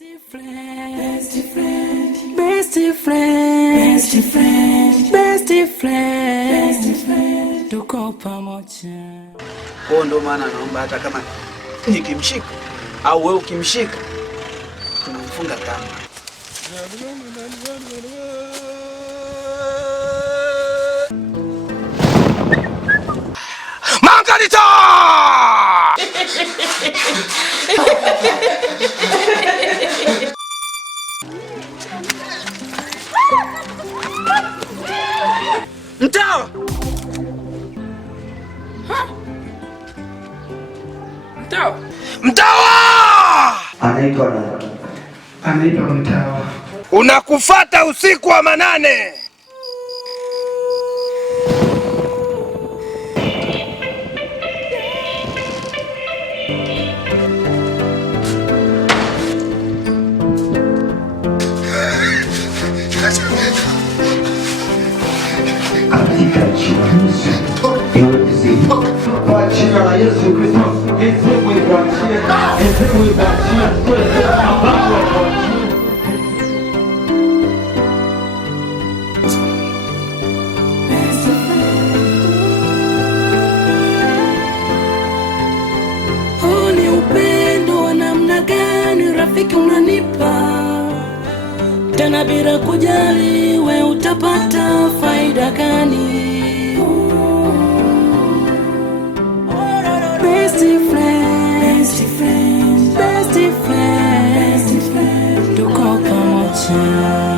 Best friend, best friend, best friend, best friend, best friend, best friend, tuko pamoja. Kwa ndo maana naomba hata kama nikimshika au wewe ukimshika tunamfunga kamba. Mangalita! Mtawa! Mtawa! Mtawa! Anaitwa Mtawa. Unakufuata usiku wa manane. Kwa jina la Yesu Kristo, hebu ibachie. Huu ni upendo wa namna gani rafiki unanipa? Tena bila kujali we utapata faida gani? Best friend, best friend, best friend, tuko pamoja.